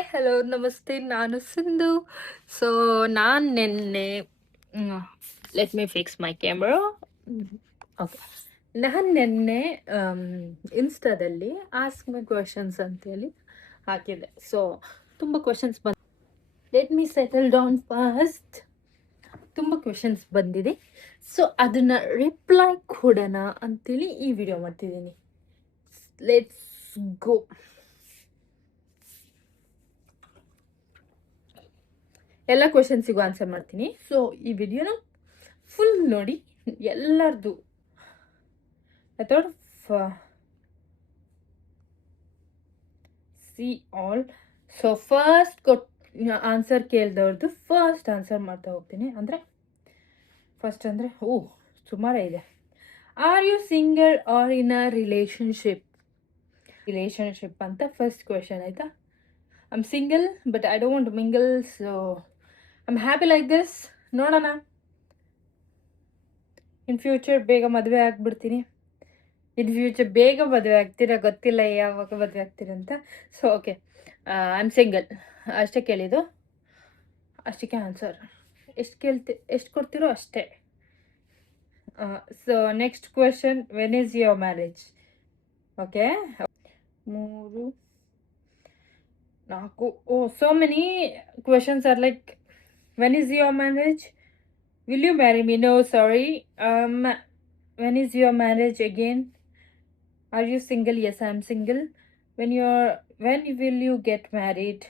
Hi hello ನಮಸ್ತೆ, ನಾನು Sindhu. So ನಾನು ನಿನ್ನೆ ಲೆಟ್ ಮಿ ಫಿಕ್ಸ್ ಮೈ ಕ್ಯಾಮ್ರಾ. ಓಕೆ, ನಾನು ನಿನ್ನೆ ಇನ್ಸ್ಟಾದಲ್ಲಿ ಆಸ್ಕ್ ಮೈ ಕ್ವಶನ್ಸ್ ಅಂತೇಳಿ ಹಾಕಿದ್ದೆ. ಸೊ ತುಂಬ ಕ್ವಶನ್ಸ್ ಬಂದು, let me settle down fast. ತುಂಬ ಕ್ವಶನ್ಸ್ ಬಂದಿದೆ. ಸೊ ಅದನ್ನು ರಿಪ್ಲೈ ಕೊಡೋಣ ಅಂತೇಳಿ ಈ ವಿಡಿಯೋ ಮಾಡ್ತಿದ್ದೀನಿ. Let's go. ಎಲ್ಲ ಕ್ವಶನ್ಸಿಗೂ ಆನ್ಸರ್ ಮಾಡ್ತೀನಿ. ಸೊ ಈ ವಿಡಿಯೋನ ಫುಲ್ ನೋಡಿ, ಎಲ್ಲರದು I thought see all. So first answer ಕೇಳಿದವ್ರದ್ದು ಫಸ್ಟ್ ಆನ್ಸರ್ ಮಾಡ್ತಾ ಹೋಗ್ತೀನಿ. ಅಂದರೆ ಫಸ್ಟ್ ಅಂದರೆ ಸುಮಾರೇ ಇದೆ. Are you single or in a relationship ಅಂತ ಫಸ್ಟ್ ಕ್ವೆಶನ್ ಆಯಿತಾ. I am single but I don't want mingle, so I am happy like this. ನೋಡೋಣ, ಇನ್ ಫ್ಯೂಚರ್ ಬೇಗ ಮದುವೆ ಆಗ್ಬಿಡ್ತೀನಿ. ಇನ್ ಫ್ಯೂಚರ್ ಬೇಗ ಮದುವೆ ಆಗ್ತೀರಾ, ಗೊತ್ತಿಲ್ಲ ಯಾವಾಗ ಮದುವೆ ಆಗ್ತೀರಂತ. So okay, I am single ಅಷ್ಟೇ ಕೇಳಿದ್ದು, ಅಷ್ಟಕ್ಕೆ ಆನ್ಸರ್. ಎಷ್ಟು ಕೊಡ್ತೀರೋ ಅಷ್ಟೇ. So next question, when is your marriage? Okay, 3 4 so many questions are like, when is your marriage? Will you marry me? No, sorry. When is your marriage again? Are you single? Yes, I am single. When will you get married?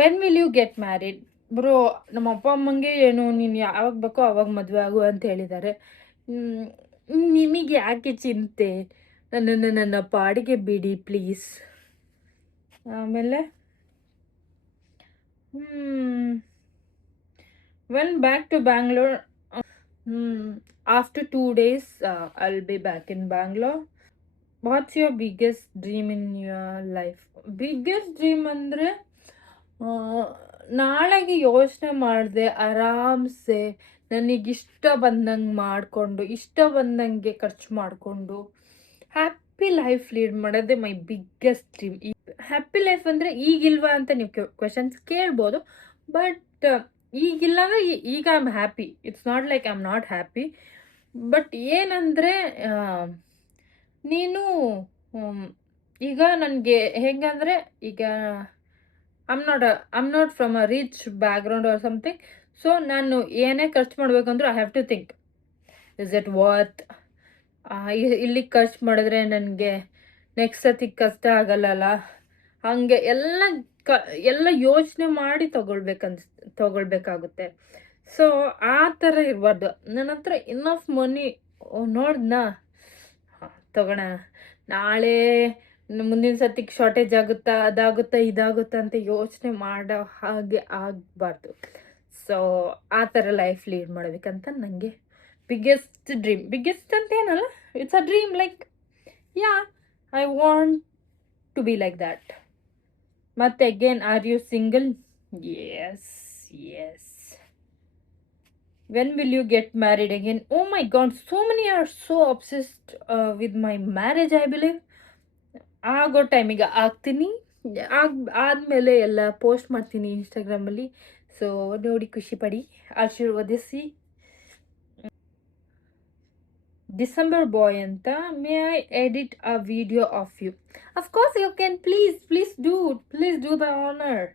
When will you get married? Bro, ನಮ್ಮ ಅಪ್ಪ ಅಮ್ಮಂಗೆ ಏನು ನೀನು ಯಾವಾಗ ಬೇಕೋ ಅವಾಗ ಮದುವೆ ಆಗು ಅಂತ ಹೇಳಿದ್ದಾರೆ. ನಿಮಗೆ ಯಾಕೆ ಚಿಂತೆ? ನನ್ನ ಪಾಡಿಗೆ ಬಿಡಿ ಪ್ಲೀಸ್. ಆಮೇಲೆ when back to Bangalore? After 2 days I'll be back in Bangalore. What's your biggest dream in your life? Biggest dream ಅಂದರೆ ನಾಳೆಗೆ ಯೋಚನೆ ಮಾಡಿದೆ ಆರಾಮ್ಸೆ ನನಗಿಷ್ಟ ಬಂದಂಗೆ ಮಾಡಿಕೊಂಡು, ಇಷ್ಟ ಬಂದಂಗೆ ಖರ್ಚು ಮಾಡಿಕೊಂಡು ಹ್ಯಾಪಿ ಲೈಫ್ ಲೀಡ್ ಮಾಡೋದೇ my biggest dream. Happy life ಅಂದರೆ ಈಗಿಲ್ವಾ ಅಂತ ನೀವು ಕ್ವೆಶನ್ಸ್ ಕೇಳ್ಬೋದು, ಬಟ್ ಈಗಿಲ್ಲ ಅಂದರೆ ಈಗ I am happy. It's not like I am not happy. But ಏನಂದರೆ ನೀನು ಈಗ ನನಗೆ ಹೆಂಗಂದರೆ, ಈಗ I'm not from a rich background or something. So ನಾನು ಏನೇ ಖರ್ಚು ಮಾಡಬೇಕಂದ್ರೂ I have to think, is it worth? ಇಲ್ಲಿಗೆ ಖರ್ಚು ಮಾಡಿದ್ರೆ ನನಗೆ ನೆಕ್ಸ್ಟ್ ಸತಿ ಕಷ್ಟ ಆಗಲ್ಲಲ್ಲ, ಹಾಗೆ ಎಲ್ಲ ಯೋಚನೆ ಮಾಡಿ ತಗೊಳ್ಬೇಕಾಗುತ್ತೆ. ಸೊ ಆ ಥರ ಇರಬಾರ್ದು. ನನ್ನ ಹತ್ರ ಇನಫ್ ಮನಿ, ನೋಡ್ದಾ ತಗೋಣ, ನಾಳೆ ಮುಂದಿನ ಸತಿಗೆ ಶಾರ್ಟೇಜ್ ಆಗುತ್ತಾ, ಅದಾಗುತ್ತಾ ಇದಾಗುತ್ತಾ ಅಂತ ಯೋಚನೆ ಮಾಡೋ ಹಾಗೆ ಆಗಬಾರ್ದು. ಸೊ ಆ ಥರ ಲೈಫ್ ಲೀಡ್ ಮಾಡಬೇಕಂತ ನನಗೆ ಬಿಗ್ಗೆಸ್ಟ್ ಡ್ರೀಮ್. ಬಿಗ್ಗೆಸ್ಟ್ ಅಂತ ಏನಲ್ಲ, it's a dream. Like yeah, I want to be like that. ಮತ್ತೆ again, are you single? Yes. When will you get married again? Oh my god, so many are so obsessed with my marriage, I believe. ಆಗೋ ಟೈಮಿಗೆ ಆಗ್ತೀನಿ, ಆದಮೇಲೆ ಎಲ್ಲ post ಮಾಡ್ತೀನಿ ಇನ್ಸ್ಟಾಗ್ರಾಮಲ್ಲಿ. So ನೋಡಿ ಖುಷಿ ಪಡಿ, ಆಶೀರ್ವದಿಸಿ. ಡಿಸೆಂಬರ್ ಬಾಯ್ ಅಂತ, may I edit a video of you? Of course you can. Please do the honour.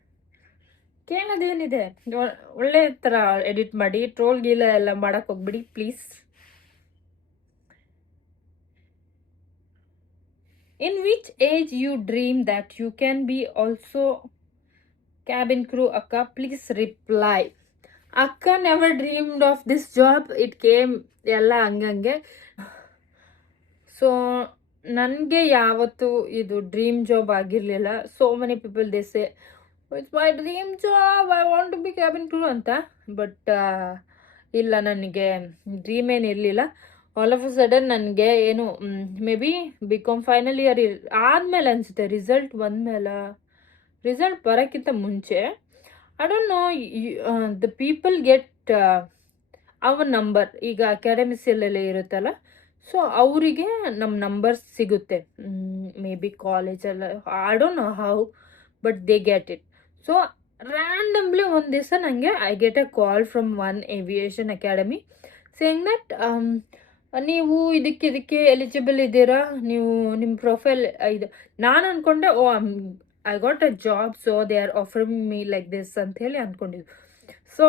ಕೇಳೋದೇನಿದೆ, ಒಳ್ಳೆ ಥರ ಎಡಿಟ್ ಮಾಡಿ, ಟ್ರೋಲ್ ಗೀಲ ಎಲ್ಲ ಮಾಡೋಕ್ಕೆ ಹೋಗ್ಬಿಡಿ please. In which age you dream that you can be also cabin crew? Akka, please reply. Akka never dreamed of this job. It came ಎಲ್ಲ ಹಂಗಂಗೆ. So ನನಗೆ ಯಾವತ್ತು ಇದು ಡ್ರೀಮ್ ಜಾಬ್ ಆಗಿರಲಿಲ್ಲ. So many people they say it's my dream job, I want to be cabin crew ಅಂತ. But ಇಲ್ಲ, ನನಗೆ dream ಏನಿರಲಿಲ್ಲ. All of a sudden ನನಗೆ ಏನು maybe BCom final year ಆದಮೇಲೆ ಅನಿಸುತ್ತೆ, ರಿಸಲ್ಟ್ ಬಂದಮೇಲೆ, ರಿಸಲ್ಟ್ ಬರೋಕ್ಕಿಂತ ಮುಂಚೆ, I don't know, the people get our number. ಈಗ ಅಕಾಡೆಮಿಸಿಯಲ್ಲೆಲ್ಲ ಇರುತ್ತಲ್ಲ, ಸೊ ಅವರಿಗೆ ನಮ್ಮ ನಂಬರ್ ಸಿಗುತ್ತೆ. ಮೇ ಬಿ ಕಾಲೇಜಲ್ಲ, I don't know how, but they get it. So randomly ಒಂದು ದಿವಸ ನನಗೆ I get a call from one aviation academy saying that ನೀವು ಇದಕ್ಕೆ ಎಲಿಜಿಬಲ್ ಇದ್ದೀರಾ, ನೀವು ನಿಮ್ಮ ಪ್ರೊಫೈಲ್ ಇದು. ನಾನು ಅಂದ್ಕೊಂಡೆ oh I got a job so they are offering me like this ಅಂತ ಹೇಳಿ ಅಂದ್ಕೊಂಡಿದ್ದು. ಸೊ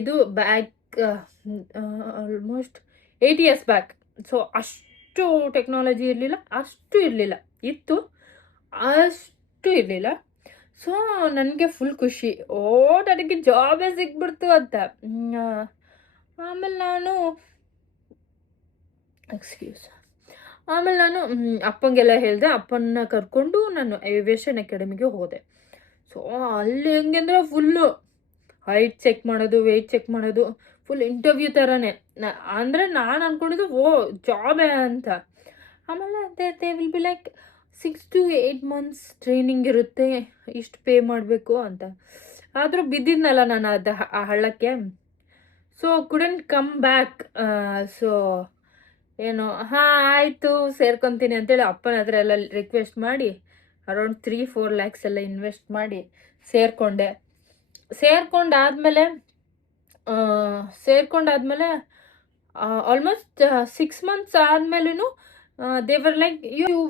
ಇದು back almost 8 years back. So ಅಷ್ಟು ಟೆಕ್ನಾಲಜಿ ಇರಲಿಲ್ಲ, ಅಷ್ಟು ಇರಲಿಲ್ಲ, ಇತ್ತು ಅಷ್ಟು ಇರಲಿಲ್ಲ. ಸೊ ನನಗೆ ಫುಲ್ ಖುಷಿ, ಓ ನನಗೆ ಜಾಬೇ ಸಿಗ್ಬಿಡ್ತು ಅಂತ. ಆಮೇಲೆ ನಾನು ಅಪ್ಪಂಗೆಲ್ಲ ಹೇಳಿದೆ, ಅಪ್ಪನ್ನ ಕರ್ಕೊಂಡು ನಾನು ಏವಿಯೇಷನ್ ಅಕಾಡೆಮಿಗೆ ಹೋದೆ. ಸೊ ಅಲ್ಲಿ ಹೆಂಗೆ ಅಂದರೆ ಫುಲ್ಲು ಹೈಟ್ ಚೆಕ್ ಮಾಡೋದು, ವೆಯ್ಟ್ ಚೆಕ್ ಮಾಡೋದು, ಫುಲ್ ಇಂಟರ್ವ್ಯೂ ಥರನೇ. ಅಂದರೆ ನಾನು ಅಂದ್ಕೊಂಡಿದ್ದು ಓ ಜಾಬೇ ಅಂತ. ಆಮೇಲೆ they will be like 6 to 8 months training ಇರುತ್ತೆ, ಇಷ್ಟು ಪೇ ಮಾಡಬೇಕು ಅಂತ. ಆದರೂ ಬಿದ್ದಿದ್ನಲ್ಲ ನಾನು ಆ ಹಳ್ಳಕ್ಕೆ. So couldn't come back. So ಏನು ಆಯಿತು ಸೇರ್ಕೊತೀನಿ ಅಂತೇಳಿ ಅಪ್ಪನ ಹತ್ರ ಎಲ್ಲ ರಿಕ್ವೆಸ್ಟ್ ಮಾಡಿ ಅರೌಂಡ್ 3-4 lakhs ಎಲ್ಲ ಇನ್ವೆಸ್ಟ್ ಮಾಡಿ ಸೇರ್ಕೊಂಡಾದ್ಮೇಲೆ ಆಲ್ಮೋಸ್ಟ್ 6 months ಆದಮೇಲೂ they were like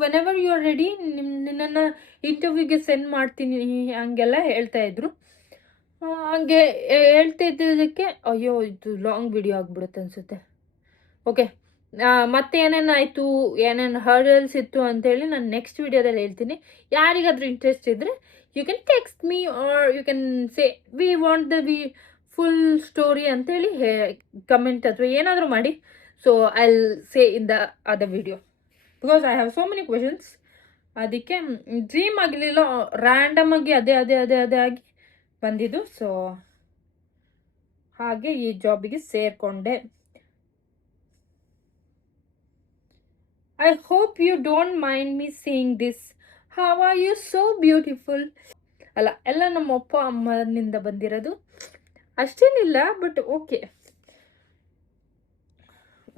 whenever you are ready ನಿನ್ನನ್ನು ಇಂಟರ್ವ್ಯೂಗೆ ಸೆಂಡ್ ಮಾಡ್ತೀನಿ ಹಂಗೆಲ್ಲ ಹೇಳ್ತಾಯಿದ್ರು. ಹಂಗೆ ಹೇಳ್ತಿದ್ದಕ್ಕೆ ಅಯ್ಯೋ ಇದು ಲಾಂಗ್ ವಿಡಿಯೋ ಆಗಿಬಿಡುತ್ತೆ ಅನಿಸುತ್ತೆ. ಓಕೆ, ಮತ್ತೆ ಏನೇನಾಯಿತು, ಏನೇನು ಹರ್ಡಲ್ಸ್ ಇತ್ತು ಅಂತೇಳಿ ನಾನು ನೆಕ್ಸ್ಟ್ ವಿಡಿಯೋದಲ್ಲಿ ಹೇಳ್ತೀನಿ. ಯಾರಿಗಾದ್ರೂ ಇಂಟ್ರೆಸ್ಟ್ ಇದ್ದರೆ you can text me or you can say we want the full story ಅಂತೇಳಿ ಕಮೆಂಟ್ ಅಥವಾ ಏನಾದರೂ ಮಾಡಿ. So I will say in the other video because I have so many questions. ಅದಕ್ಕೆ ಡ್ರೀಮ್ ಆಗಲಿಲ್ಲ, ರ್ಯಾಂಡಮ್ ಆಗಿ ಅದೇ ಆಗಿ ಬಂದಿದ್ದು. ಸೊ ಹಾಗೆ ಈ ಜಾಬಿಗೆ ಸೇರಿಕೊಂಡೆ. I hope you don't mind me saying this. How are you so beautiful? ಅಲ್ಲ, ಎಲ್ಲ ನಮ್ಮ ಅಪ್ಪ ಅಮ್ಮನಿಂದ ಬಂದಿರೋದು, ಅಷ್ಟೇನಿಲ್ಲ, but okay.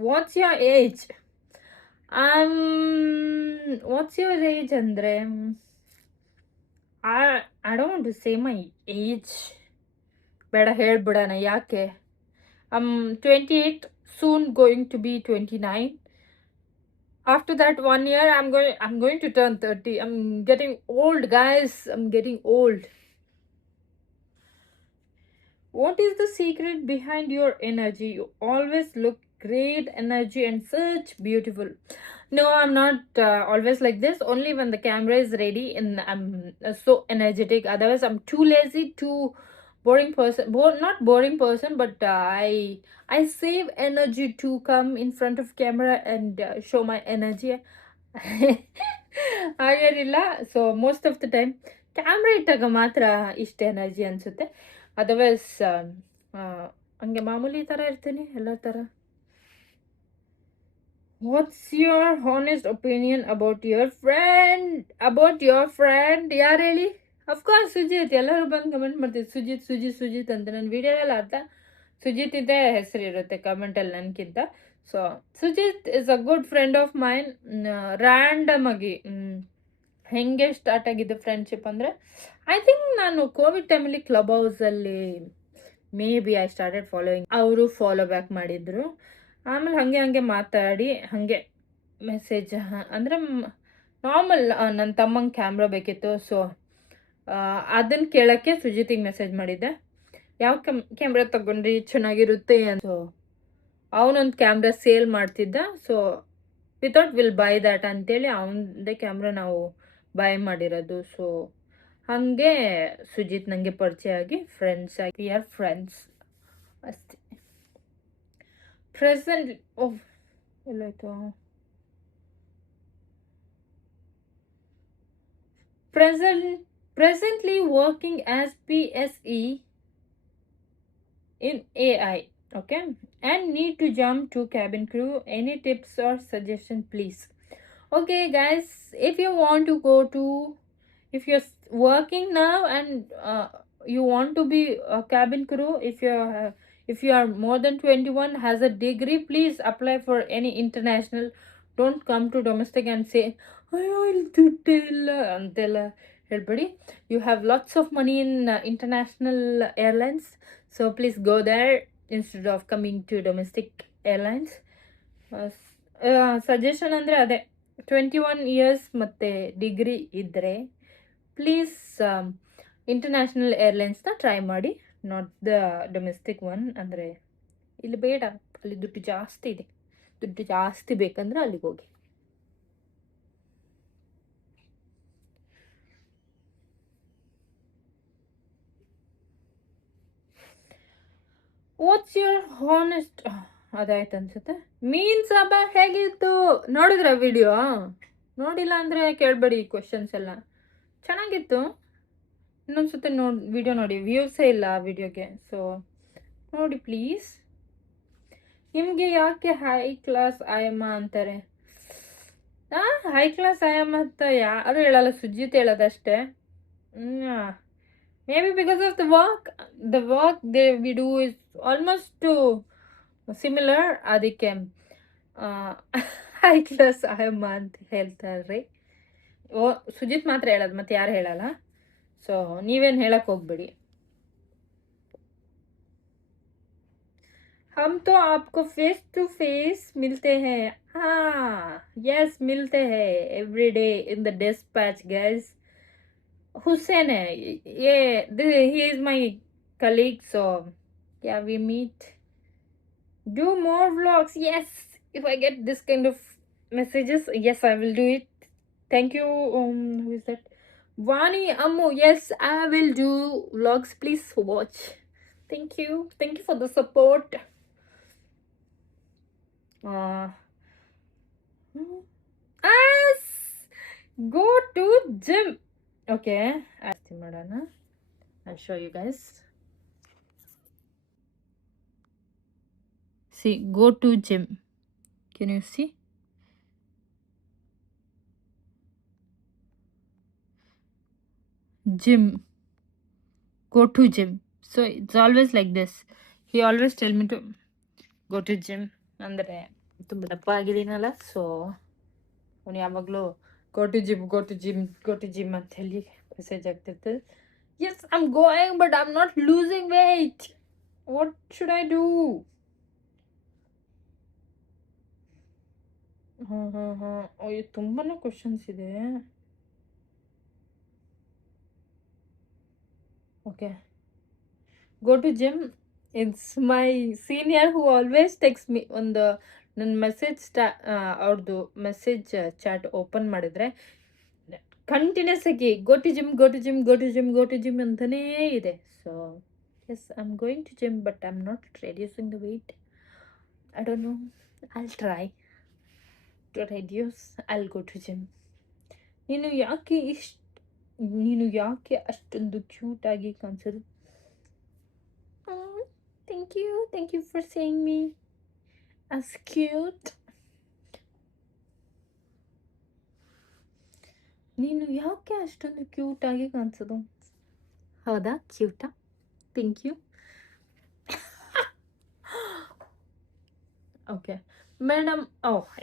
What's your age? What's your age ಅಂದರೆ I don't want to say my age, ಬೇಡ ಹೇಳ್ಬಿಡೋಣ. ಯಾಕೆ? 28, soon going to be 29. After that 1 year I'm going to turn 30. I'm getting old, guys. I'm getting old. What is the secret behind your energy? You always look great energy and such beautiful. No, I'm not always like this. Only when the camera is ready and I'm so energetic. Otherwise I'm too lazy, too boring person. Not boring person, but I save energy to come in front of camera and show my energy. ಹಾಗೇನಿಲ್ಲ. So most of the time camera ಇಟ್ಟಾಗ ಮಾತ್ರ ಇಷ್ಟು energy ಅನಿಸುತ್ತೆ. Otherwise ಹಂಗೆ ಮಾಮೂಲಿ ಥರ ಇರ್ತೀನಿ, ಎಲ್ಲ ಥರ. What's your honest opinion about your friend? ಯಾರು ಹೇಳಿ? ಅಫ್ಕೋರ್ಸ್ ಸುಜಿತ್. ಎಲ್ಲರೂ ಬಂದು ಕಮೆಂಟ್ ಮಾಡ್ತಿದ್ರು ಸುಜಿತ್ ಅಂತ. ನನ್ನ ವಿಡಿಯೋದಲ್ಲಿ ಅರ್ಥ ಸುಜಿತ್ ಇದ್ದೇ ಹೆಸರು ಇರುತ್ತೆ ಕಮೆಂಟಲ್ಲಿ ನನಗಿಂತ. So Sujith is a good friend of mine. Random ಆಗಿ ಹೆಂಗೆ ಸ್ಟಾರ್ಟ್ ಆಗಿದ್ದು ಫ್ರೆಂಡ್ಶಿಪ್ ಅಂದರೆ, ಐ ಥಿಂಕ್ ನಾನು ಕೋವಿಡ್ ಟೈಮಲ್ಲಿ ಕ್ಲಬ್ ಹೌಸಲ್ಲಿ maybe I started following. ಅವರು ಫಾಲೋ ಬ್ಯಾಕ್ ಮಾಡಿದರು. ಆಮೇಲೆ ಹಾಗೆ ಮಾತಾಡಿ ಹಾಗೆ ಮೆಸೇಜ್ ಅಂದರೆ ನಾರ್ಮಲ್. ನನ್ನ ತಮ್ಮಂಗೆ ಕ್ಯಾಮ್ರಾ ಬೇಕಿತ್ತು. ಸೊ ಅದನ್ನು ಕೇಳೋಕ್ಕೆ ಸುಜಿತಿಗೆ ಮೆಸೇಜ್ ಮಾಡಿದ್ದೆ, ಯಾವ ಕ್ಯಾಮ್ರಾ ತಗೊಂಡ್ರಿ ಚೆನ್ನಾಗಿರುತ್ತೆ ಅಂತ. ಸೊ ಅವನೊಂದು ಕ್ಯಾಮ್ರಾ ಸೇಲ್ ಮಾಡ್ತಿದ್ದ. So without will buy that ಅಂತೇಳಿ ಅವನದೇ ಕ್ಯಾಮ್ರಾ ನಾವು ಬೈ ಮಾಡಿರೋದು. ಸೊ ಹಾಗೆ ಸುಜಿತ್ ನನಗೆ ಪರಿಚಯ ಆಗಿ ಫ್ರೆಂಡ್ಸ್ ಆಗಿ ವಿ ಆರ್ ಫ್ರೆಂಡ್ಸ್ ಅಷ್ಟೇ. Present ಎಲ್ಲಾಯ್ತು? Presently working as PSE in AI, okay, and need to jump to cabin crew. Any tips or suggestion, please? Okay, guys, if you want to go to, if you're working now and you want to be a cabin crew, if you are more than 21, has a degree, please apply for any international. Don't come to domestic and say ಅಯ್ಯೋ ಇಲ್ಲಿ ದುಡ್ಡಿಲ್ಲ ಅಂತೆಲ್ಲ ಹೇಳ್ಬೇಡಿ. You have lots of money in international airlines, so please go there instead of coming to domestic airlines. Suggestion ಅಂದರೆ ಅದೇ 21 years ಮತ್ತು degree ಇದ್ದರೆ please international ಏರ್ಲೈನ್ಸ್ನ ಟ್ರೈ ಮಾಡಿ, ನಾಟ್ ದ ಡೊಮೆಸ್ಟಿಕ್ ಒನ್. ಅಂದರೆ ಇಲ್ಲಿ ಬೇಡ, ಅಲ್ಲಿ ದುಡ್ಡು ಜಾಸ್ತಿ ಇದೆ. ದುಡ್ಡು ಜಾಸ್ತಿ ಬೇಕಂದ್ರೆ ಅಲ್ಲಿಗೆ ಹೋಗಿ. ವಾಟ್ಸ್ ಯುವರ್ ಹಾನೆಸ್ಟ್, ಅದಾಯ್ತು ಅನ್ಸುತ್ತೆ. ಮೀನ್ ಸಾಂಬಾರ್ ಹೇಗಿತ್ತು ನೋಡಿದ್ರ ವಿಡಿಯೋ? ನೋಡಿಲ್ಲ ಅಂದರೆ ಕೇಳಬೇಡಿ ಕ್ವೆಶನ್ಸ್ ಎಲ್ಲ. ಚೆನ್ನಾಗಿತ್ತು. ಇನ್ನೊಂದ್ಸತಿ ವಿಡಿಯೋ ನೋಡಿ, ವ್ಯೂಸೇ ಇಲ್ಲ ಆ ವಿಡಿಯೋಗೆ, ಸೊ ನೋಡಿ ಪ್ಲೀಸ್. ನಿಮಗೆ ಯಾಕೆ ಹೈ ಕ್ಲಾಸ್ ಆಯಮ್ಮ ಅಂತಾರೆ? ಹೈ ಕ್ಲಾಸ್ ಆಯಮ್ಮ ಅಂತ ಯಾರು ಹೇಳಲ್ಲ, ಸುಜಿತ್ ಹೇಳೋದಷ್ಟೇ. Maybe because of the work we do is almost similar, ಅದಕ್ಕೆ ಹೈ ಕ್ಲಾಸ್ ಆಯಮ್ಮ ಅಂತ ಹೇಳ್ತಾರೆ. ಸುಜಿತ್ ಮಾತ್ರ ಹೇಳೋದು, ಮತ್ತೆ ಯಾರು ಹೇಳಲ್ಲ. ಸೊ ನೀವೇನು ಹೇಳಕ್ಕೆ ಹೋಗ್ಬೇಡಿ. हम तो आपको फेस टू फेस मिलते हैं. हाँ, यस, मिलते हैं every day in the dispatch guys. Hussain है ये, he is my colleague, so yeah, we meet. Do more vlogs. Yes, if I get this kind of messages, yes, I will do it. Thank you. Who is that? Vani Ammu. Yes, I will do vlogs. Please watch. Thank you for the support. Yes, go to gym. Okay, I'll show you guys. See, go to gym. Can you see? Gym. Go to gym. So it's always like this. He always tell me to go to gym. ಅಂದರೆ ತುಂಬ ದಪ್ಪ ಆಗಿದ್ದೀನಲ್ಲ, so ಅವನು ಯಾವಾಗಲೂ ಗೋ to gym ಅಂತ ಹೇಳಿ message ಆಗ್ತಿರ್ತದೆ. Yes, I am going, but I am not losing weight. What should I do? ಅಯ್ಯೋ, ತುಂಬಾ ಕ್ವಶನ್ಸ್ ಇದೆ. Okay, go to gym. It's my senior who always text me. ಒಂದು ನನ್ನ ಮೆಸೇಜ್ ಅವ್ರದ್ದು ಮೆಸೇಜ್ ಚಾಟ್ ಓಪನ್ ಮಾಡಿದರೆ continuous ಆಗಿ go to gym ಅಂತಲೇ ಇದೆ. So yes, I am going to gym, but I am not reducing the weight. I don't know, I'll try to reduce. I'll go to gym. ನೀನು ಯಾಕೆ ಅಷ್ಟೊಂದು ಕ್ಯೂಟಾಗಿ ಕಾಣಿಸೋದು? Thank you for seeing me as cute. ನೀನು ಯಾಕೆ ಅಷ್ಟೊಂದು ಕ್ಯೂಟಾಗಿ ಕಾಣಿಸೋದು? ಹೌದಾ, ಕ್ಯೂಟಾ? Thank you. Okay madam.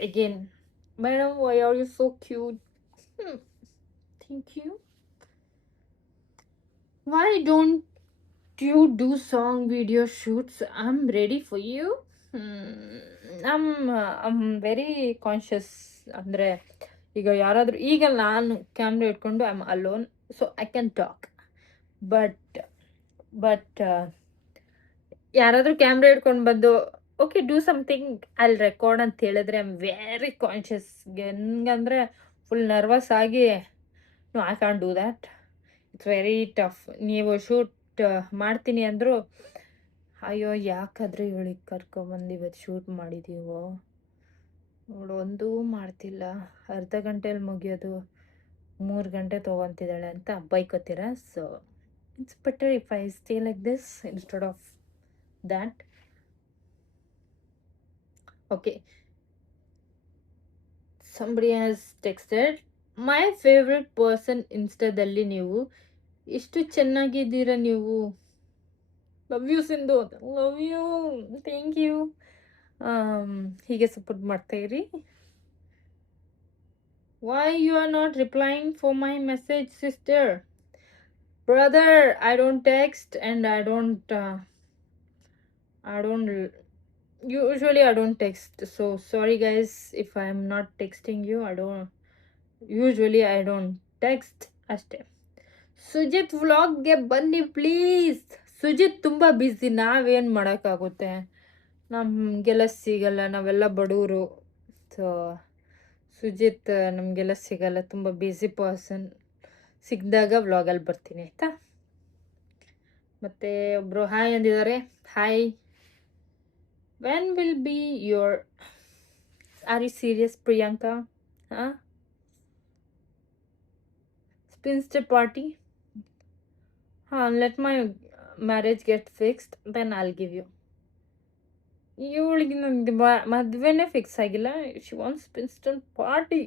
Again madam, why are you so cute? Thank you. Why don't you do song video shoots? I'm ready for you. I'm very conscious. ಅಂದರೆ ಈಗ ಯಾರಾದರೂ, ಈಗ ನಾನು ಕ್ಯಾಮ್ರಾ ಇಟ್ಕೊಂಡು I am alone, so I can talk. But ಯಾರಾದರೂ camera ಇಟ್ಕೊಂಡು ಬಂದು okay do something, ಅಲ್ಲಿ ರೆಕಾರ್ಡ್ ಅಂತ ಹೇಳಿದ್ರೆ ಐ ಆಮ್ ವೆರಿ ಕಾನ್ಷಿಯಸ್. ಹೆಂಗಂದರೆ ಫುಲ್ ನರ್ವಸ್ ಆಗಿ, no, I can do that. It's very tough. ನೀವು ಶೂಟ್ ಮಾಡ್ತೀನಿ ಅಂದರು, ಅಯ್ಯೋ ಯಾಕಾದರೆ ಇವಳಿಗೆ ಕರ್ಕೊಬಂದು ಇವತ್ತು ಶೂಟ್ ಮಾಡಿದ್ದೀವೋ, ಅವಳು ಒಂದೂ ಮಾಡ್ತಿಲ್ಲ, ಅರ್ಧ ಗಂಟೆಯಲ್ಲಿ ಮುಗಿಯೋದು 3 ಗಂಟೆ ತೊಗೊತಿದ್ದಾಳೆ ಅಂತ ಬೈಕೋತೀರ. So it's better if I stay like this instead of that. Okay, somebody has texted, my favourite person ಇನ್ಸ್ಟಾದಲ್ಲಿ ನೀವು, ಇಷ್ಟು ಚೆನ್ನಾಗಿದ್ದೀರಾ ನೀವು. Love you Sindhu. Love you, thank you. ಹೀಗೆ ಸಪೋರ್ಟ್ ಮಾಡ್ತಾಯಿರಿ. Why you are not replying for my message, sister? Brother, I don't text and I don't usually I don't text. So sorry guys if I'm not texting you. I don't text ಅಷ್ಟೇ. ಸುಜಿತ್ ವ್ಲಾಗ್ಗೆ ಬನ್ನಿ please. Sujit ತುಂಬ busy, ನಾವೇನು ಮಾಡೋಕ್ಕಾಗುತ್ತೆ, ನಮಗೆಲ್ಲ ಸಿಗಲ್ಲ, ನಾವೆಲ್ಲ ಬಡವರು. So Sujit ನಮಗೆಲ್ಲ ಸಿಗಲ್ಲ, ತುಂಬ ಬ್ಯುಸಿ ಪರ್ಸನ್. ಸಿಕ್ಕಿದಾಗ ವ್ಲಾಗಲ್ಲಿ ಬರ್ತೀನಿ ಆಯಿತಾ. ಮತ್ತು ಒಬ್ಬರು ಹಾಯ್ ಅಂದಿದ್ದಾರೆ. Hi. When will be your are you serious Priyanka? ಹಾಂ, spinster party? Let my marriage get fixed, then I'll give you. ಇವಳಿಗೆ ನನಗೆ ಮದುವೆನೇ ಫಿಕ್ಸ್ ಆಗಿಲ್ಲ, she wants spinster party.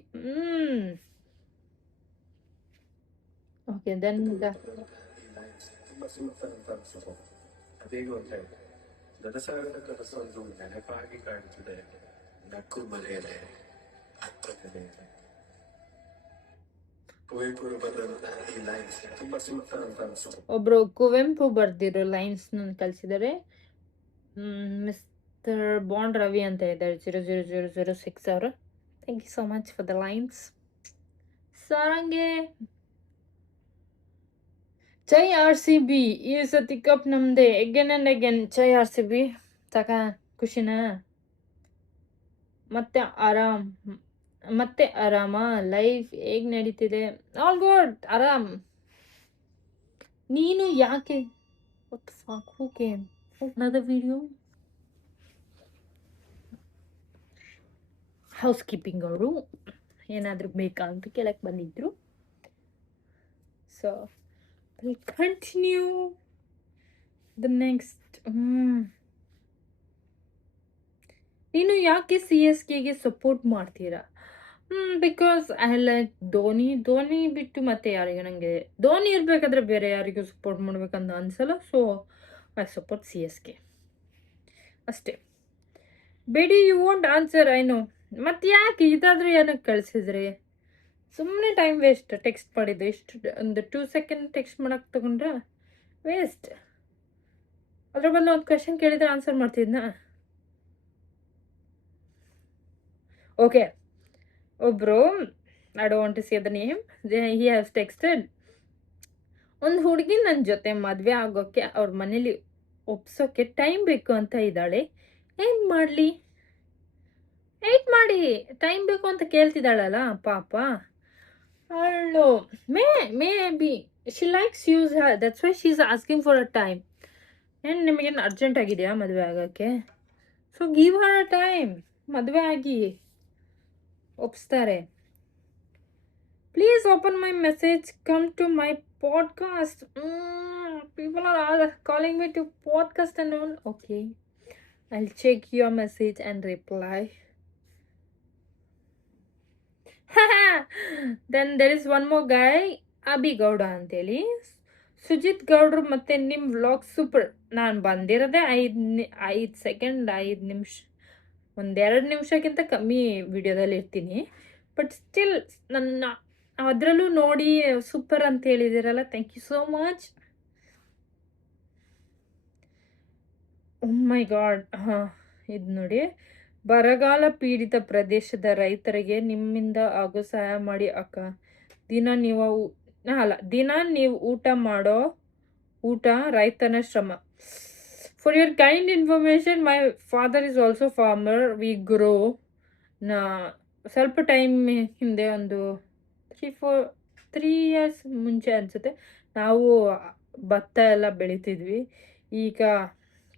Okay then ಅದೇನು ಅಂತ ಹೇಳಿ ಗದಸಾಗರದ ಕನಸೊಂದು ನೆನಪಾಗಿ ಕಾಣುತ್ತಿದೆ. ನಕ್ಕು ಮನೆಯಲೆ ಹತ್ತನೆ ಕುವೆಂಪು ಬರೆದ ಈ ಲೈನ್ಸ್ ತುಂಬಾ ಸೂಪರ್ ಅಂತ ಅನಿಸ್ತು. ಒಬ್ರು ಕುವೆಂಪು ಬರ್ದಿರೋ ಲೈನ್ಸ್ ನನ್ನ ಕಳಿಸಿದ್ದಾರೆ. ಮಿಸ್ಟರ್ ಬಾಂಡ್ ರವಿ ಅಂತ ಇದ್ದಾರೆ, 00006 ಅವರು. Thank you so much for the lines. ಸಾರಂಗೆ ಜೈ RCB, ಈ ಸತಿ ಕಪ್ ನಮ್ದೆ. ಎಗೇನ್ ಆ್ಯಂಡ್ ಎಗೇನ್ ಜೈ RCB. ಸಾಕ ಖುಷಿನಾ? ಮತ್ತೆ ಆರಾಮ? ಲೈಫ್ ಹೇಗೆ ನಡೀತಿದೆ? ಆಲ್ ಗುಡ್, ಆರಾಮ್. ನೀನು ಯಾಕೆ who came another video? House keeping ಅವರು ಏನಾದರೂ ಬೇಕಾ ಅಂತ ಕೇಳಕ್ಕೆ ಬಂದಿದ್ರು. So we'll continue the next. ನೀನು ಯಾಕೆ CSKಗೆ ಸಪೋರ್ಟ್ ಮಾಡ್ತೀರಾ? ಬಿಕಾಸ್ ಐ ಲೈಕ್ ಧೋನಿ ಬಿಟ್ಟು ಮತ್ತೆ ಯಾರಿಗೂ, ನನಗೆ ಧೋನಿ ಇರಬೇಕಾದ್ರೆ ಬೇರೆ ಯಾರಿಗೂ ಸಪೋರ್ಟ್ ಮಾಡ್ಬೇಕಂತ ಅನ್ಸಲ್ಲ. ಸೊ ಐ ಸಪೋರ್ಟ್ CSK ಅಷ್ಟೇ. ಬೇಡಿ you want answer, I know. ಮತ್ತೆ ಯಾಕೆ ಇದಾದರೂ ಏನಕ್ಕೆ ಕಳಿಸಿದ್ರಿ? ಸುಮ್ಮನೆ ಟೈಮ್ ವೇಸ್ಟ್. ಟೆಕ್ಸ್ಟ್ ಮಾಡಿದ್ದು ಇಷ್ಟು ಒಂದು 2 ಸೆಕೆಂಡ್ ಟೆಕ್ಸ್ಟ್ ಮಾಡೋಕ್ಕೆ ತಗೊಂಡ್ರೆ ವೇಸ್ಟ್. ಅದ್ರ ಬದಲು ಒಂದು ಕ್ವೆಶನ್ ಕೇಳಿದ್ರೆ ಆನ್ಸರ್ ಮಾಡ್ತಿದ್ನಾ? ಓಕೆ, ಒಬ್ಬರು, I don't want to say the name, he has texted, ಒಂದು ಹುಡುಗಿ ನನ್ನ ಜೊತೆ ಮದುವೆ ಆಗೋಕ್ಕೆ ಅವ್ರ ಮನೇಲಿ ಒಪ್ಸೋಕ್ಕೆ ಟೈಮ್ ಬೇಕು ಅಂತ ಇದ್ದಾಳೆ. ಏನು ಮಾಡಲಿ? ವೆಯ್ಟ್ ಮಾಡಿ, ಟೈಮ್ ಬೇಕು ಅಂತ ಕೇಳ್ತಿದ್ದಾಳಲ್ಲ ಪಾಪ ಅವಳು. Maybe she likes uses her, that's why she is asking for a time. ಏನು ನಿಮಗೇನು ಅರ್ಜೆಂಟ್ ಆಗಿದೆಯಾ ಮದುವೆ ಆಗೋಕ್ಕೆ? So give her a time, ಮದುವೆ ಆಗಿ ಒಪ್ಸ್ತಾರೆ. Please open my message, come to my podcast. People are calling me to podcast and all. Okay, I'll check your message and reply. Then there is one more guy, Abhi Gowda ಅಂತೇಳಿ. ಸುಜಿತ್ ಗೌಡ್ರು ಮತ್ತೆ ನಿಮ್ಮ vlog super. ನಾನು ಬಂದಿರೋದೆ 5 second, 5 ನಿಮಿಷ, 1-2 ನಿಮಿಷಕ್ಕಿಂತ ಕಮ್ಮಿ ವಿಡಿಯೋದಲ್ಲಿ ಇರ್ತೀನಿ. But still ನನ್ನ ಅದರಲ್ಲೂ ನೋಡಿ ಸೂಪರ್ ಅಂತ ಹೇಳಿದಿರಲ್ಲ, thank you so much. Oh my god. ಇದು ನೋಡಿ, ಬರಗಾಲ ಪೀಡಿತ ಪ್ರದೇಶದ ರೈತರಿಗೆ ನಿಮ್ಮಿಂದ ಆಗೋ ಸಹಾಯ ಮಾಡಿ ಅಕ್ಕ. ದಿನ ನೀವು ಊಟ ಮಾಡೋ ಊಟ ರೈತನ ಶ್ರಮ. For your kind information, my father is also farmer. We grow. ಸ್ವಲ್ಪ ಟೈಮ್ ಹಿಂದೆ, ಒಂದು 3 ಇಯರ್ಸ್ ಮುಂಚೆ ಅನಿಸುತ್ತೆ, ನಾವು ಭತ್ತ ಎಲ್ಲ ಬೆಳಿತಿದ್ವಿ. ಈಗ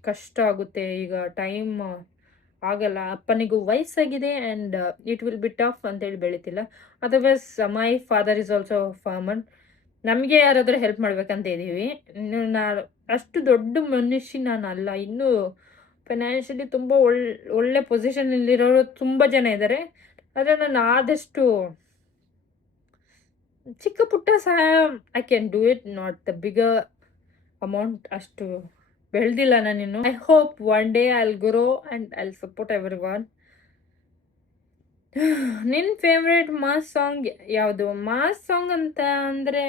ಕಷ್ಟ ಆಗುತ್ತೆ, ಈಗ ಟೈಮ್ ಆಗಲ್ಲ. ಅಪ್ಪನಿಗೂ ವಯಸ್ಸಾಗಿದೆ and it will be tough ಅಂತೇಳಿ ಬೆಳಿತಿಲ್ಲ. Otherwise my father is also farmer. ನಮಗೆ ಯಾರಾದರೂ ಹೆಲ್ಪ್ ಮಾಡ್ಬೇಕಂತ ಇದ್ದೀವಿ. ನಾನು ಅಷ್ಟು ದೊಡ್ಡ ಮನುಷ್ಯ ನಾನು ಅಲ್ಲ. ಇನ್ನೂ ಫೈನಾನ್ಷಿಯಲಿ ತುಂಬ ಒಳ್ಳೆ ಪೊಸಿಷನಲ್ಲಿರೋರು ತುಂಬ ಜನ ಇದ್ದಾರೆ. ಆದರೆ ನಾನು ಆದಷ್ಟು ಚಿಕ್ಕ ಪುಟ್ಟ ಸಹಾಯ I can do it, not the bigger amount. ಅಷ್ಟು ಬೆಳೆದಿಲ್ಲ ನಾನಿನ್ನು. I hope one day I will grow and I will support everyone. ನಿನ್ನ ಫೇವ್ರೇಟ್ ಮಾಸ್ ಸಾಂಗ್ ಯಾವುದು? ಮಾಸ್ ಸಾಂಗ್ ಅಂತ ಅಂದರೆ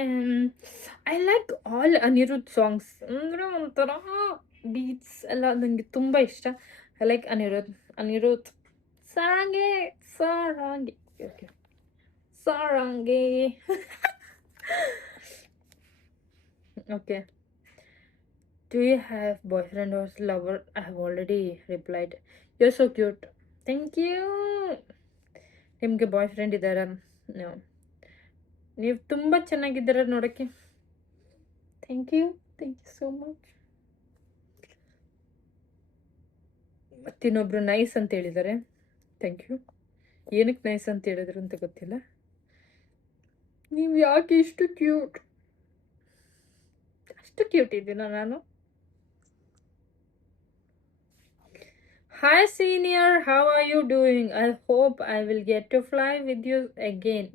I like all Anirudh songs. ಅಂದರೆ ಒಂಥರ ಬೀಟ್ಸ್ ಎಲ್ಲ ನನಗೆ ತುಂಬ ಇಷ್ಟ. ಐ ಲೈಕ್ ಅನಿರುದ್ಧ್ ಸಾರಂಗೆ ಸಾರಂಗೆ ಓಕೆ ಸಾರಂಗೆ okay. Do you have boyfriend or lover? I have already replied. You're so cute. Thank you. ನಿಮಗೆ ಬಾಯ್ ಫ್ರೆಂಡ್ ಇದ್ದಾರಾ? ನೀವು ತುಂಬ ಚೆನ್ನಾಗಿದ್ದೀರ ನೋಡೋಕ್ಕೆ. Thank you so much. ಮತ್ತಿನ್ನೊಬ್ರು ನೈಸ್ ಅಂತ ಹೇಳಿದ್ದಾರೆ. Thank you. ಏನಕ್ಕೆ ನೈಸ್ ಅಂತ ಹೇಳಿದ್ರು ಅಂತ ಗೊತ್ತಿಲ್ಲ. ನೀವು ಯಾಕೆ ಇಷ್ಟು ಕ್ಯೂಟ್? ಅಷ್ಟು ಕ್ಯೂಟ್ ಇದ್ದೀನ ನಾನು? Hi senior, how are you doing? I hope I will get to fly with you again.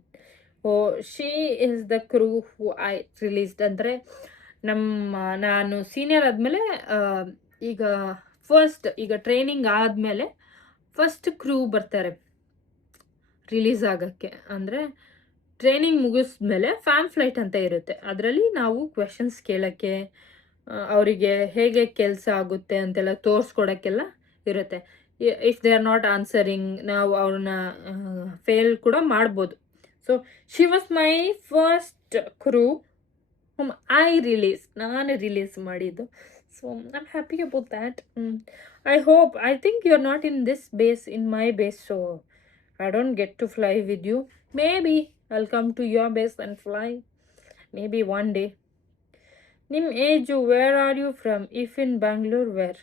Oh, she is the crew who I released. ಅಂದರೆ ನಾನು ಸೀನಿಯರ್ ಆದಮೇಲೆ ಈಗ ಟ್ರೈನಿಂಗ್ ಆದಮೇಲೆ ಫಸ್ಟ್ ಕ್ರೂ ಬರ್ತಾರೆ ರಿಲೀಸ್ ಆಗೋಕ್ಕೆ. ಅಂದರೆ ಟ್ರೈನಿಂಗ್ ಮುಗಿಸ್ಮೇಲೆ ಫ್ಯಾಮ್ ಫ್ಲೈಟ್ ಅಂತ ಇರುತ್ತೆ. ಅದರಲ್ಲಿ ನಾವು ಕ್ವೆಶನ್ಸ್ ಕೇಳೋಕ್ಕೆ, ಅವರಿಗೆ ಹೇಗೆ ಕೆಲಸ ಆಗುತ್ತೆ ಅಂತೆಲ್ಲ ತೋರಿಸ್ಕೊಡೋಕ್ಕೆಲ್ಲ ಇರುತ್ತೆ. If they are not answering ನಾವು ಅವ್ರನ್ನ ಫೇಲ್ ಕೂಡ ಮಾಡ್ಬೋದು. So she was my first crew ನಾನು ರಿಲೀಸ್ ಮಾಡಿದ್ದು. So I am happy about that. I think you are not in this base, in my base, so I don't get to fly with you. Maybe I'll come to your base and fly. Maybe one day. Nim age, where are you from? If in Bangalore, where?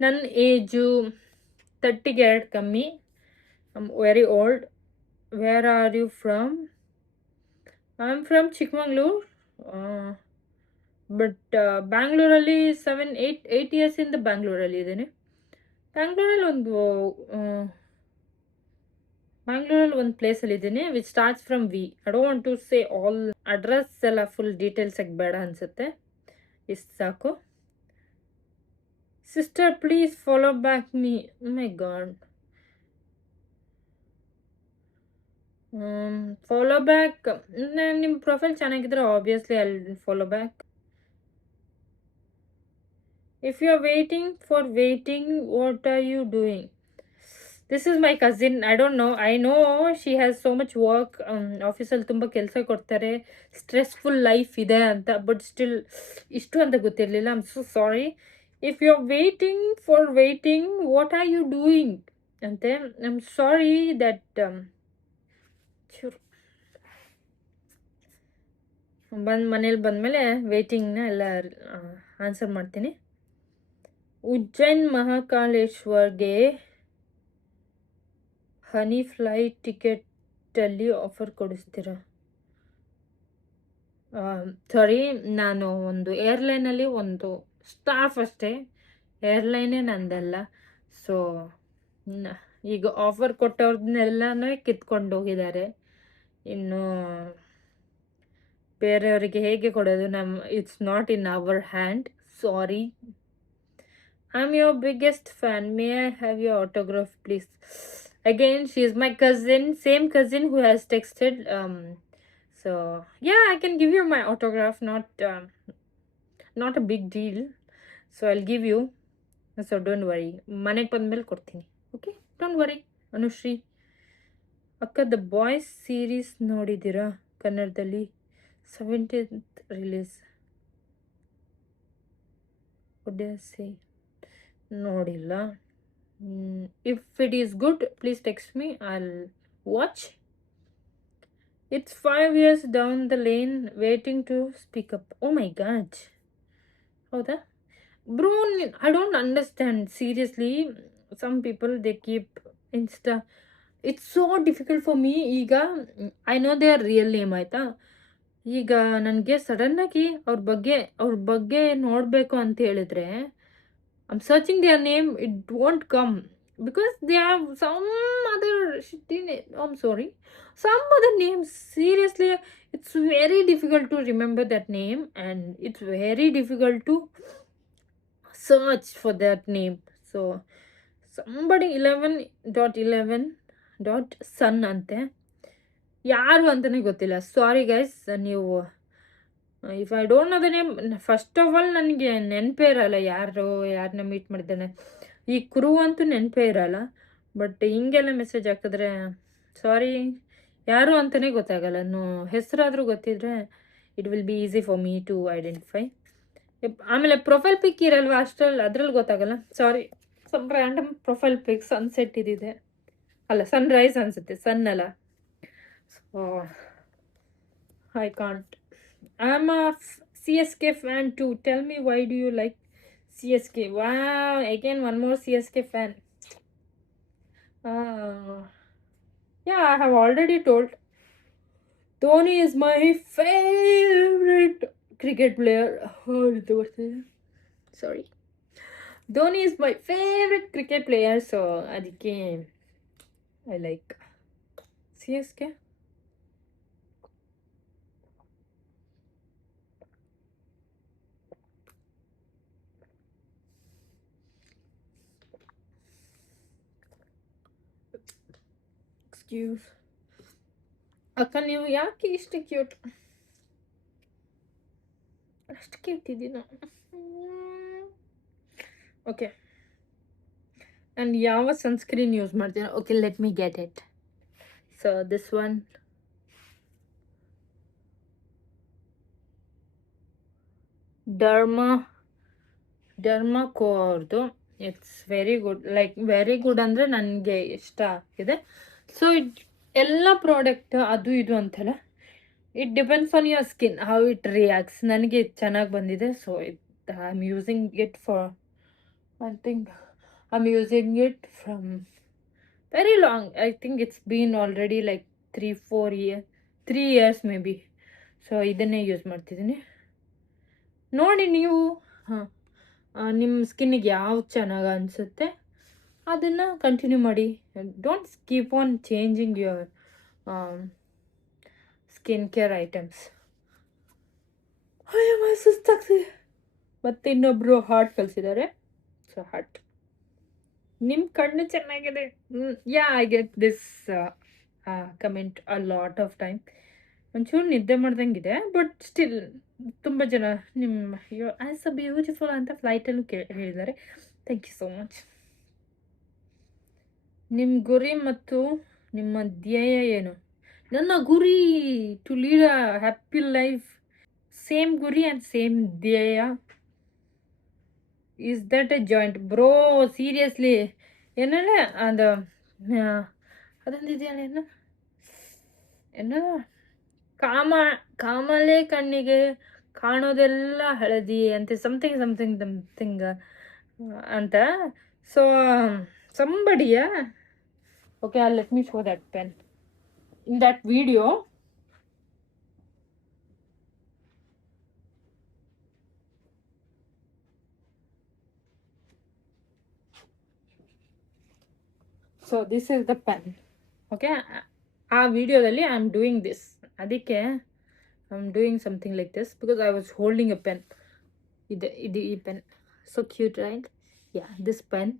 Nan age 30 get kammi. I'm very old. Where are you from? I'm from Chikmagalur. But Bangalore ಅಲ್ಲಿ 8 years in the Bangalore ಅಲ್ಲಿ ಇದ್ದೇನೆ. ಬ್ಯಾಂಗ್ಳೂರಲ್ಲಿ ಒಂದು ಪ್ಲೇಸಲ್ಲಿ ಇದ್ದೀನಿ which starts from V. I don't want to say all address ಎಲ್ಲ full details ಆಗಿ ಬೇಡ ಅನಿಸುತ್ತೆ. ಇಷ್ಟು ಸಾಕು. Sister please follow back me. My God, follow back. ನಿಮ್ಮ ಪ್ರೊಫೈಲ್ ಚೆನ್ನಾಗಿದ್ರೆ obviously I will follow back. If you are waiting what are you doing? This is my cousin. I don't know. I know she has so much work. ಆಫೀಸಲ್ಲಿ ತುಂಬ ಕೆಲಸ ಕೊಡ್ತಾರೆ, stressful life ಇದೆ ಅಂತ. But still ಇಷ್ಟು ಅಂತ ಗೊತ್ತಿರಲಿಲ್ಲ. I am so sorry. If you are waiting what are you doing ಅಂತೆ. ಐ ಆಮ್ ಸಾರಿ ದಟ್ ಮನೇಲಿ ಬಂದಮೇಲೆ ವೇಟಿಂಗ್ನ ಎಲ್ಲ ಆನ್ಸರ್ ಮಾಡ್ತೀನಿ. ಉಜ್ಜೈನ್ ಮಹಾಕಾಲೇಶ್ವರ್ಗೆ ಹನಿ ಫ್ಲೈಟ್ ಟಿಕೆಟಲ್ಲಿ ಆಫರ್ ಕೊಡಿಸ್ತೀರಾ? ಸಾರಿ, ನಾನು ಒಂದು ಏರ್ಲೈನಲ್ಲಿ ಒಂದು ಸ್ಟಾಫ್ ಅಷ್ಟೇ, ಏರ್ಲೈನೇ ನಂದಲ್ಲ. ಸೊ ಈಗ ಆಫರ್ ಕೊಟ್ಟವ್ರನ್ನೆಲ್ಲನೂ ಕಿತ್ಕೊಂಡು ಹೋಗಿದ್ದಾರೆ. ಇನ್ನು ಬೇರೆಯವರಿಗೆ ಹೇಗೆ ಕೊಡೋದು? It's not in our hand. Sorry. I am your biggest fan. May I have your autograph please? Again, she is my cousin, same cousin who has texted. So yeah, I can give you my autograph. Not a big deal. So I'll give you. So don't worry. ಮನೆಗೆ ಬಂದ್ಮೇಲೆ ಕೊಡ್ತೀನಿ. Okay, don't worry. Anushree ಅಕ್ಕ, the boys series ನೋಡಿದ್ದೀರಾ? ಕನ್ನಡದಲ್ಲಿ 17th release. ಒಡ್ಯಾಸಿ ನೋಡಿಲ್ಲ. If it is good, please text me. I'll watch. It's 5 years down the lane, waiting to speak up. Oh my god. Howda? Bro, I don't understand. Seriously, some people, they keep Insta. It's so difficult for me. ಈಗ I know their real name ಆಯಿತಾ. ಈಗ ನನಗೆ ಸಡನ್ನಾಗಿ ಅವ್ರ ಬಗ್ಗೆ ನೋಡಬೇಕು ಅಂತ ಹೇಳಿದ್ರೆ I'm searching their name, it won't come because they have some other shitty name. I'm sorry, some other names. Seriously, it's very difficult to remember that name, and it's very difficult to search for that name. So somebody 11.11 dot ಸನ್ ಅಂತೆ. ಯಾರು ಅಂತಲೇ ಗೊತ್ತಿಲ್ಲ. Sorry guys, ನೀವು if I don't know the name, first of all ನನಗೆ ನೆನಪೇ ಇರಲ್ಲ ಯಾರನ್ನ meet ಮಾಡಿದ್ದಾನೆ. ಈ ಕುರು ಅಂತೂ ನೆನಪೇ ಇರಲ್ಲ. ಬಟ್ ಹಿಂಗೆಲ್ಲ ಮೆಸೇಜ್ ಹಾಕಿದ್ರೆ ಸಾರಿ, ಯಾರು ಅಂತಲೇ ಗೊತ್ತಾಗಲ್ಲ. ಹೆಸರಾದರೂ ಗೊತ್ತಿದ್ರೆ it will be easy for me to identify. ಆಮೇಲೆ ಪ್ರೊಫೈಲ್ ಪಿಕ್ ಇರಲ್ವಾ ಅದ್ರಲ್ಲಿ ಗೊತ್ತಾಗಲ್ಲ. Sorry, some random profile pic sunset ಇದಿದೆ, ಅಲ್ಲ ಸನ್ರೈಸ್ ಅನ್ಸುತ್ತೆ, ಸನ್ ಅಲ್ಲ. So I can't. I am a CSK fan too. Tell me, why do you like CSK? Wow, again one more CSK fan. Yeah, I have already told. Dhoni is my favorite cricket player. Sorry. Dhoni is my favorite cricket player, so adike I like CSK. Excuse. ಅಕ್ಕ ನೀವು ಯಾಕೆ ಇಷ್ಟು cute? ಅಷ್ಟು cute ಇದ್ದೀನ. Okay, ನಾನು ಯಾವ sunscreen use ಮಾಡ್ತೀನಿ? Okay, let me get it. So this one, ಡರ್ಮಾಕೋರ್ದು. It's very good. Like very good ಅಂದರೆ ನನಗೆ ಇಷ್ಟ ಆಗಿದೆ. ಸೊ ಎಲ್ಲ ಪ್ರಾಡಕ್ಟ್ ಅದು ಇದು ಅಂತಲ್ಲ, it depends on your skin, how it reacts. ನನಗೆ ಚೆನ್ನಾಗಿ ಬಂದಿದೆ. So I am using it for, I think I am using it from very long. I think it's been already like 3 years may be. So ಇದನ್ನೇ use ಮಾಡ್ತಿದ್ದೀನಿ. ನೋಡಿ ನೀವು, ನಿಮ್ಮ ಸ್ಕಿನ್ನಿಗೆ ಯಾವ್ದು ಚೆನ್ನಾಗಿ ಅನಿಸುತ್ತೆ ಅದನ್ನು ಕಂಟಿನ್ಯೂ ಮಾಡಿ. Don't keep on changing your skin care items. ಸುಸ್ತಾಗ್ತಿದೆ. ಮತ್ತು ಇನ್ನೊಬ್ಬರು ಹಾರ್ಟ್ ಕಳಿಸಿದ್ದಾರೆ. ಸೊ ಹಾರ್ಟ್, ನಿಮ್ಮ ಕಣ್ಣು ಚೆನ್ನಾಗಿದೆ. Yeah, I get this comment a lot of time. ಒಂಚೂರು ನಿದ್ದೆ ಮಾಡ್ದಂಗಿದೆ, ಬಟ್ ಸ್ಟಿಲ್ ತುಂಬ ಜನ ನಿಮ್ಮ ಯು ಆಸ್ ಅ ಬ್ಯೂಟಿಫುಲ್ ಅಂತ ಫ್ಲೈಟಲ್ಲೂ ಹೇಳಿದ್ದಾರೆ. Thank you so much. ನಿಮ್ಮ ಗುರಿ ಮತ್ತು ನಿಮ್ಮ ಧ್ಯೇಯ ಏನು? ನನ್ನ ಗುರಿ to lead a happy life. Same ಗುರಿ ಆ್ಯಂಡ್ ಸೇಮ್ ಧ್ಯೇಯ. Is that a joint? Bro seriously, ಏನೇಳೆ ಅದು ಅದೊಂದಿದೆಯಲ್ಲ, ಏನು ಕಾಮಲೆ ಕಣ್ಣಿಗೆ ಕಾಣೋದೆಲ್ಲ ಹಳದಿ ಅಂತೆ, ಸಮಥಿಂಗ್ ಅಂತ. ಸೊ ಸಂಬಡಿಯ, okay, let me show that pen in that video. So this is the pen. Okay, ಆ ವಿಡಿಯೋದಲ್ಲಿ ಐ ಆಮ್ ಡೂಯಿಂಗ್ ದಿಸ್. ಅದಕ್ಕೆ I am doing something like this because I was holding a pen. ಇದು ಈ pen. So cute, right? Yeah, this pen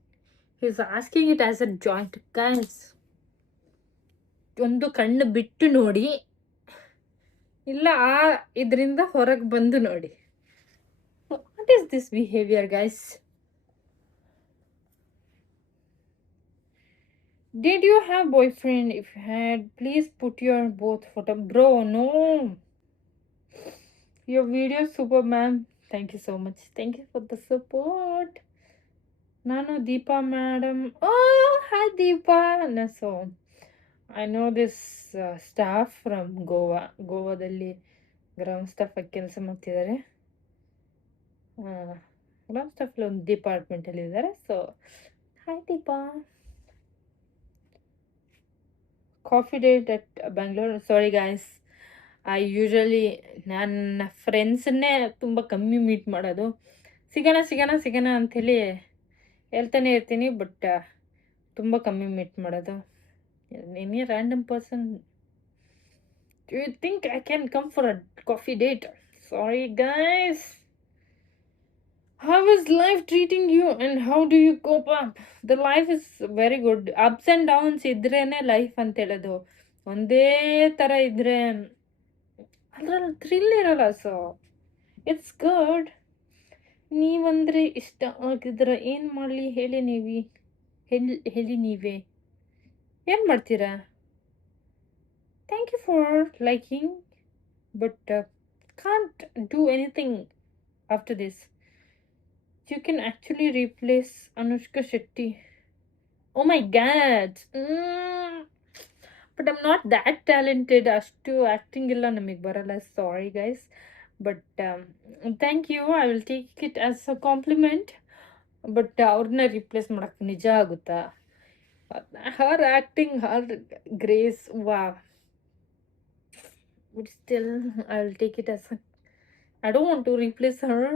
is asking it as a joint. Guys, ಒಂದು ಕಣ್ಣು ಬಿಟ್ಟು ನೋಡಿ, ಇಲ್ಲ ಇದರಿಂದ ಹೊರಗೆ ಬಂದು ನೋಡಿ. What is this behaviour guys? Did you have boyfriend? If you had, please put your both photo. Bro, no. Your video is super, ma'am. Thank you so much. Thank you for the support. Nano Deepa madam. Oh, hi Deepa. No, so I know this staff from Goa. ಗೋವಾದಲ್ಲಿ ground staff ಆಗಿ ಕೆಲಸ ಮಾಡ್ತಿದ್ದಾರೆ. Ground staff ಒಂದು ಡಿಪಾರ್ಟ್ಮೆಂಟಲ್ಲಿ ಇದ್ದಾರೆ. So hi Deepa. Coffee date at Bangalore. Sorry guys, I usually ನನ್ನ ಫ್ರೆಂಡ್ಸನ್ನೇ ತುಂಬ ಕಮ್ಮಿ meet ಮಾಡೋದು. ಸಿಗೋಣ ಅಂಥೇಳಿ ಹೇಳ್ತಾನೆ ಇರ್ತೀನಿ, ಬಟ್ ತುಂಬ ಕಮ್ಮಿ ಮೀಟ್ ಮಾಡೋದು. Any random person, do you think I can come for a coffee date? Sorry guys. How How is life treating you and how do you cope up? The life is very good. Ups and downs ಇದ್ರೇನೆ life ಅಂತ ಹೇಳೋದು. ಒಂದೇ ತರ ಇದ್ರೆ ಅದ್ರಲ್ಲಿ thrill ಇರಲ್ಲ. So it's good. ನೀವಂದ್ರೆ ಇಷ್ಟ ಆಗಿದ್ರೆ ಏನು ಮಾಡಲಿ ಹೇಳಿ ಹೇಳಿ ನೀವೇ ಏನು ಮಾಡ್ತೀರಾ? Thank you for liking but can't do anything after this. You can actually replace Anushka Shetty. Oh my god. But I'm not that talented. ಅಷ್ಟು ಆ್ಯಕ್ಟಿಂಗ್ ಇಲ್ಲ ನಮಗೆ ಬರಲ್ಲ. Sorry guys. But thank you. I will take it as a compliment. But ಅವ್ರನ್ನ replace ಮಾಡೋಕ್ಕೆ ನಿಜ ಆಗುತ್ತಾ? Her acting, her grace, ವಾ. But still, I'll take it as I don't want to replace her.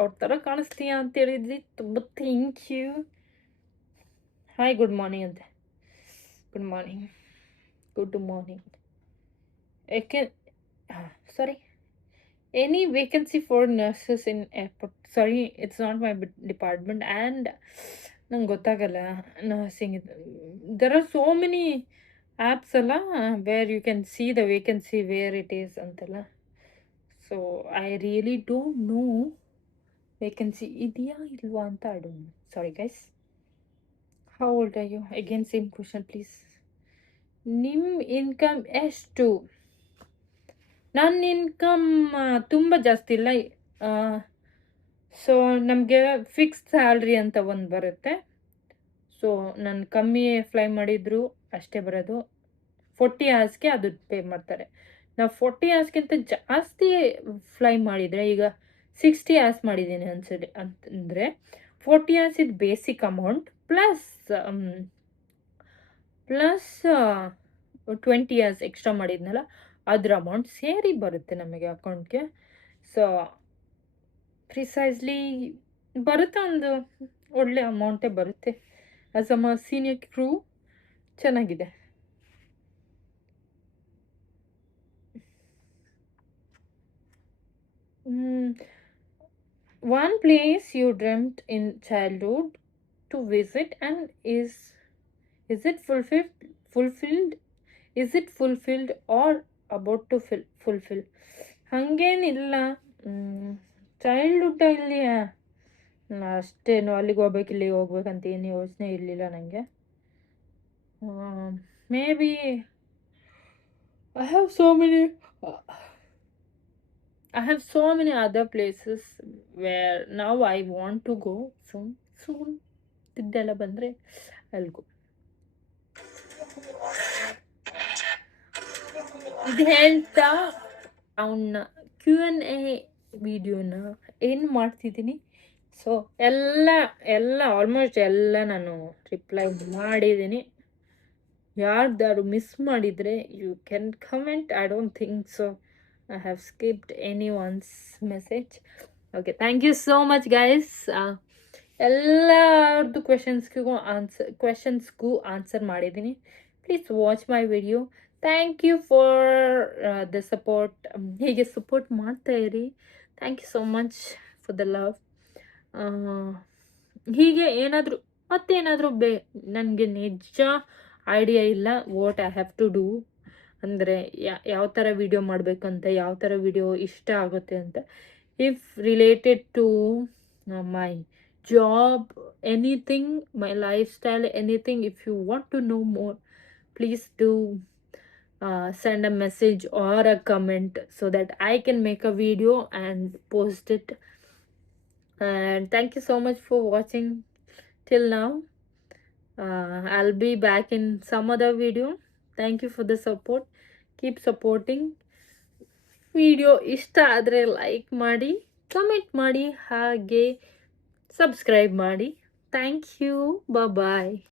ಅವ್ರ ಥರ ಕಾಣಿಸ್ತೀಯಾ ಅಂತ ಹೇಳಿದ್ರಿ. ತುಂಬ thank you. Hi, good morning ಅಂತೆ. Good morning. Sorry. Any vacancy for nurses in airport? Sorry, it's not my department and ನಂಗೆ ಗೊತ್ತಾಗಲ್ಲ nursing. There are so many apps ಅಲ್ಲ where you can see the vacancy where it is ಅಂತಲ್ಲ. So I really don't know vacancy ಇದೆಯಾ ಇಲ್ವಾ ಅಂತ. I don't know. Sorry guys. How old are you? Again same question please. ನಿಮ್ಮ income ಎಷ್ಟು? ನನ್ನ income ತುಂಬ ಜಾಸ್ತಿ ಇಲ್ಲ. ಸೊ ನಮಗೆ ಫಿಕ್ಸ್ ಸ್ಯಾಲ್ರಿ ಅಂತ ಒಂದು ಬರುತ್ತೆ. ಸೊ ನಾನು ಕಮ್ಮಿ ಫ್ಲೈ ಮಾಡಿದ್ರು ಅಷ್ಟೇ ಬರೋದು. 40 hours ಅದು ಪೇ ಮಾಡ್ತಾರೆ. ನಾವು 40 hours ಜಾಸ್ತಿ ಫ್ಲೈ ಮಾಡಿದರೆ, ಈಗ 60 hours ಮಾಡಿದ್ದೀನಿ ಅಂತಂದರೆ 40 hours ಇದು basic amount plus 20 hours extra ಮಾಡಿದ್ನಲ್ಲ ಅದ್ರ ಅಮೌಂಟ್ ಸೇರಿ ಬರುತ್ತೆ ನಮಗೆ ಅಕೌಂಟ್ಗೆ. ಸೊ ಪ್ರಿಸೈಸ್ಲಿ ಬರುತ್ತೆ, ಒಂದು ಒಳ್ಳೆ ಅಮೌಂಟೇ ಬರುತ್ತೆ. ಆಸ್ ಅ ಸೀನಿಯರ್ ಕ್ರೂ ಚೆನ್ನಾಗಿದೆ. One place you dreamt in childhood to visit and is it fulfilled? Is it fulfilled or about to fulfill? ಹಾಗೇನಿಲ್ಲ. ಚೈಲ್ಡ್ಹುಡ್ಡಲ್ಲಿ ಅಷ್ಟೇನು ಅಲ್ಲಿಗೆ ಹೋಗ್ಬೇಕು ಇಲ್ಲಿಗೆ ಹೋಗ್ಬೇಕಂತ ಏನು ಯೋಚನೆ ಇರಲಿಲ್ಲ ನನಗೆ. May be I have so many other places where now I want to go soon. ಇದೆಲ್ಲ ಬಂದರೆ I'll go. ಇದು ಹೇಳ್ತಾ ಅವನ್ನ Q&A ವಿಡಿಯೋನ ಏನು ಮಾಡ್ತಿದ್ದೀನಿ. ಸೊ ಎಲ್ಲ ಆಲ್ಮೋಸ್ಟ್ ಎಲ್ಲ ನಾನು ರಿಪ್ಲೈ ಮಾಡಿದ್ದೀನಿ. ಯಾರ್ದಾರು ಮಿಸ್ ಮಾಡಿದರೆ you can comment. I don't think so I have skipped any one's message. Okay, thank you so much guys. ಎಲ್ಲರದ್ದು ಕ್ವೆಶನ್ಸ್ಗೂ ಆನ್ಸರ್ ಮಾಡಿದ್ದೀನಿ. Please watch my video. Thank you for the support. ಹೀಗೆ support ಮಾಡ್ತಾ ಇರಿ. Thank you so much for the love. ಹೀಗೆ ಮತ್ತೇನಾದರೂ ನನಗೆ ನಿಜ ಐಡಿಯಾ ಇಲ್ಲ what I have to do, ಅಂದರೆ ಯಾವ ಥರ ವಿಡಿಯೋ ಮಾಡಬೇಕಂತ, ಯಾವ ಥರ ವಿಡಿಯೋ ಇಷ್ಟ ಆಗುತ್ತೆ ಅಂತ. If related to my job, anything, my lifestyle, anything, if you want to know more, please do send a message or a comment so that I can make a video and post it. And thank you so much for watching till now. I'll be back in some other video. Thank you for the support. Keep supporting. Video ishta adre like ಮಾಡಿ, comment ಮಾಡಿ, ಹಾಗೆ subscribe ಮಾಡಿ. Thank you. Bye bye.